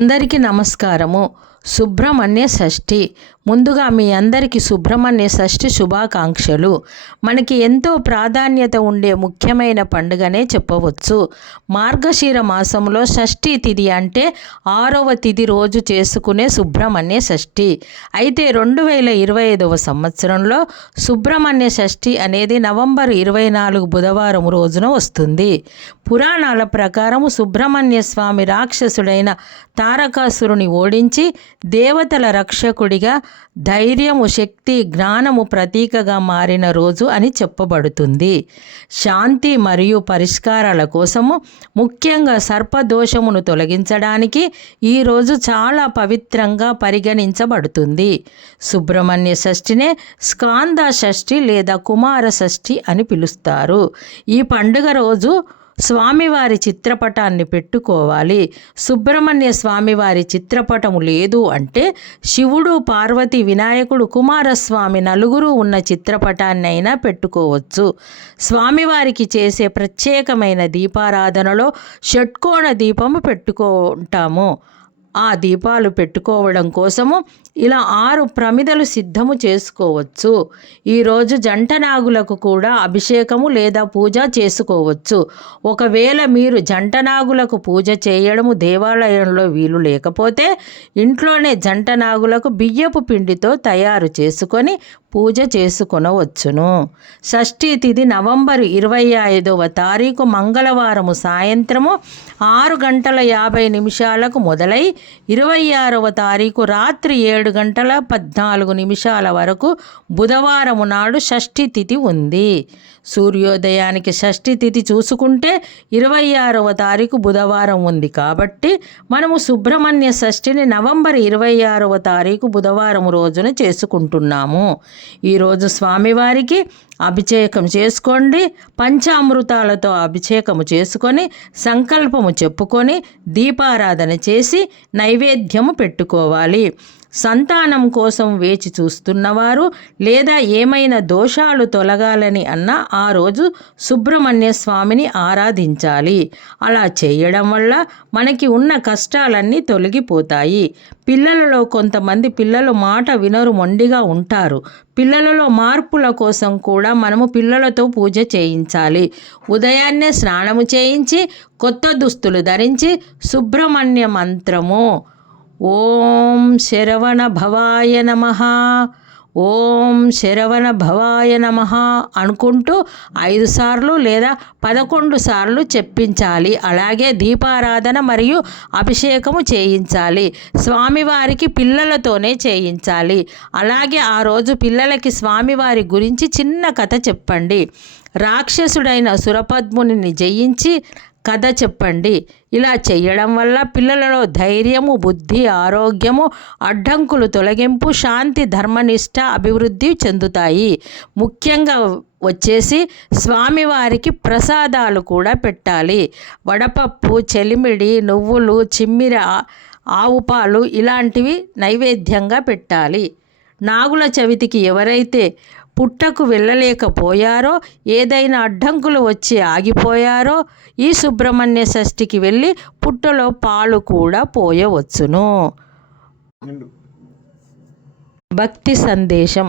అందరికీ నమస్కారము. సుబ్రహ్మణ్య షష్ఠి. ముందుగా మీ అందరికీ సుబ్రహ్మణ్య షష్ఠి శుభాకాంక్షలు. మనకి ఎంతో ప్రాధాన్యత ఉండే ముఖ్యమైన పండుగనే చెప్పవచ్చు. మార్గశిర మాసంలో షష్ఠి తిథి అంటే 6వ తిథి రోజు చేసుకునే సుబ్రహ్మణ్య షష్ఠి. అయితే 2025వ సంవత్సరంలో సుబ్రహ్మణ్య షష్ఠి అనేది నవంబర్ 24 బుధవారం రోజున వస్తుంది. పురాణాల ప్రకారము సుబ్రహ్మణ్య స్వామి రాక్షసుడైన తారకాసురుని ఓడించి దేవతల రక్షకుడిగా ధైర్యము, శక్తి, జ్ఞానము ప్రతీకగా మారిన రోజు అని చెప్పబడుతుంది. శాంతి మరియు పరిష్కారాల కోసము, ముఖ్యంగా సర్పదోషమును తొలగించడానికి ఈ రోజు చాలా పవిత్రంగా పరిగణించబడుతుంది. సుబ్రహ్మణ్య షష్ఠినే స్కాంద షష్ఠి లేదా కుమార షష్ఠి అని పిలుస్తారు. ఈ పండుగ రోజు స్వామివారి చిత్రపటాన్ని పెట్టుకోవాలి. సుబ్రహ్మణ్య స్వామివారి చిత్రపటము లేదు అంటే శివుడు, పార్వతి, వినాయకుడు, కుమారస్వామి నలుగురు ఉన్న చిత్రపటాన్ని అయినా పెట్టుకోవచ్చు. స్వామివారికి చేసే ప్రత్యేకమైన దీపారాధనలో షట్కోణ దీపము పెట్టుకుంటాము. ఆ దీపాలు పెట్టుకోవడం కోసము ఇలా 6 ప్రమిదలు సిద్ధము చేసుకోవచ్చు. ఈరోజు జంట నాగులకు కూడా అభిషేకము లేదా పూజ చేసుకోవచ్చు. ఒకవేళ మీరు జంట నాగులకు పూజ చేయడము దేవాలయంలో వీలు లేకపోతే ఇంట్లోనే జంట నాగులకు బియ్యపు పిండితో తయారు చేసుకొని పూజ చేసుకొనవచ్చును. షష్ఠీ తిథి నవంబర్ 25వ తారీఖు మంగళవారము సాయంత్రము 6:50 మొదలై 26వ తారీఖు రాత్రి 7:14 వరకు బుధవారము నాడు షష్ఠీ తిథి ఉంది. సూర్యోదయానికి షష్ఠీ తిథి చూసుకుంటే 26వ తారీఖు బుధవారం ఉంది కాబట్టి మనము సుబ్రహ్మణ్య షష్ఠిని నవంబర్ 26వ తారీఖు బుధవారం రోజున చేసుకుంటున్నాము. ఈరోజు స్వామివారికి అభిషేకం చేసుకోండి. పంచామృతాలతో అభిషేకము చేసుకొని సంకల్పము చెప్పుకొని దీపారాధన చేసి నైవేద్యము పెట్టుకోవాలి. సంతానం కోసం వేచి చూస్తున్నవారు లేదా ఏమైనా దోషాలు తొలగాలని అన్న ఆ రోజు సుబ్రహ్మణ్య స్వామిని ఆరాధించాలి. అలా చేయడం వల్ల మనకి ఉన్న కష్టాలన్నీ తొలగిపోతాయి. పిల్లలలో కొంతమంది పిల్లలు మాట వినరు, మొండిగా ఉంటారు. పిల్లలలో మార్పుల కోసం కూడా మనము పిల్లలతో పూజ చేయించాలి. ఉదయాన్నే స్నానము చేయించి కొత్త దుస్తులు ధరించి సుబ్రహ్మణ్య మంత్రము ఓం శరవణ భవాయ నమః, ఓం శరవణ భవాయ నమః అనుకుంటూ 5 సార్లు లేదా 11 సార్లు చెప్పించాలి. అలాగే దీపారాధన మరియు అభిషేకము చేయించాలి. స్వామివారికి పిల్లలతోనే చేయించాలి. అలాగే ఆ రోజు పిల్లలకి స్వామివారి గురించి చిన్న కథ చెప్పండి. రాక్షసుడైన సురపద్ముని జయించి కథ చెప్పండి. ఇలా చేయడం వల్ల పిల్లలలో ధైర్యము, బుద్ధి, ఆరోగ్యము, అడ్డంకులు తొలగింపు, శాంతి, ధర్మనిష్ట అభివృద్ధి చెందుతాయి. ముఖ్యంగా వచ్చేసి స్వామివారికి ప్రసాదాలు కూడా పెట్టాలి. వడపప్పు, చెలిమిడి, నువ్వులు, చిమ్మిర, ఆవు పాలు ఇలాంటివి నైవేద్యంగా పెట్టాలి. నాగుల చవితికి ఎవరైతే పుట్టకు వెళ్ళలేకపోయారో, ఏదైనా అడ్డంకులు వచ్చి ఆగిపోయారో ఈ సుబ్రహ్మణ్య షష్ఠికి వెళ్ళి పుట్టలో పాలు కూడా పోయవచ్చును. భక్తి సందేశం.